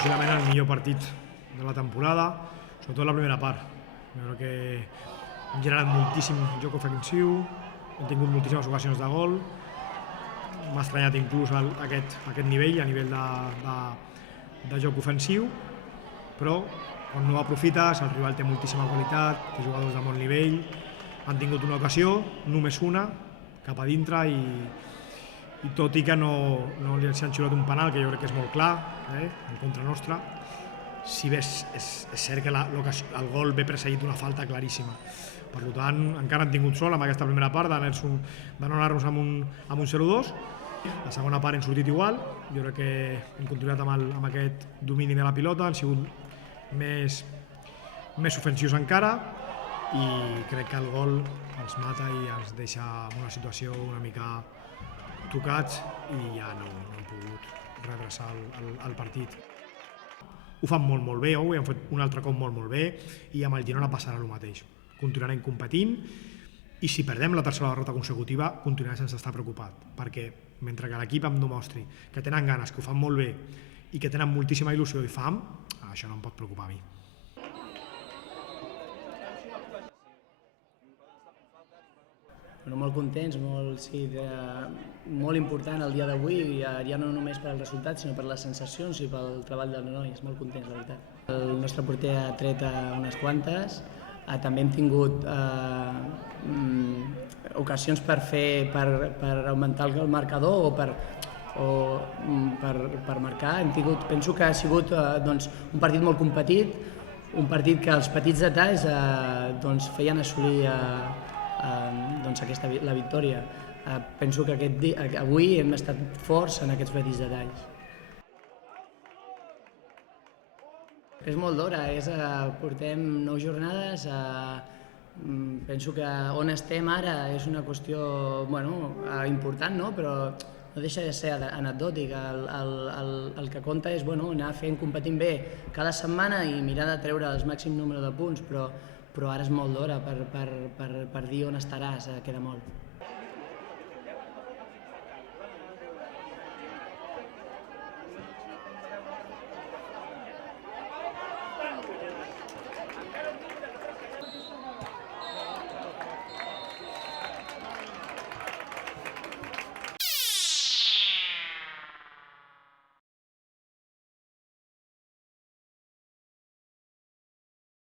possiblement el millor partit de la temporada, sobretot la primera part. Jo crec que hem generat moltíssim joc ofensiu, hem tingut moltíssimes ocasions de gol, m'ha estranyat inclús aquest nivell, a nivell de joc ofensiu, però quan no ho aprofites, el rival té moltíssima qualitat, té jugadors de bon nivell, han tingut una ocasió, només una, cap a dintre, i tot i que no li han xiulat un penal, que jo crec que és molt clar, en contra nostra, si bé és cert que el gol ve precedit d'una falta claríssima. Per tant, encara han tingut sol amb aquesta primera part de no anar-nos amb un 0-2. La segona part hem sortit igual, jo crec que hem continuat amb aquest domini de la pilota, han sigut més ofensius encara, i crec que el gol els mata i ens deixa en una situació una mica tocats i ja no han pogut redreçar el partit. Ho fan molt bé, ho han fet un altre cop molt bé, i amb el Girona passarà el mateix. Continuarem competint, i si perdem la tercera derrota consecutiva continuarem sense estar preocupat, perquè mentre que l'equip em demostri que tenen ganes, que ho fan molt bé i que tenen moltíssima il·lusió i fam, això no em pot preocupar a mi. Molt contents, molt important el dia d'avui, ja no només per als resultats, sinó per les sensacions i pel treball dels nois, molt contents, la veritat. El nostre porter ha tret unes quantes, també hem tingut ocasions per augmentar el marcador o per marcar. Penso que ha sigut un partit molt competit, un partit que els petits detalls feien assolir la victòria. Penso que avui hem estat forts en aquests petits detalls. És molt d'hora, portem 9 jornades, penso que on estem ara és una qüestió important, però no deixa de ser anecdòtic. El que compta és anar competint bé cada setmana i mirar de treure el màxim número de punts, però ara és molt d'hora per dir on estaràs, queda molt.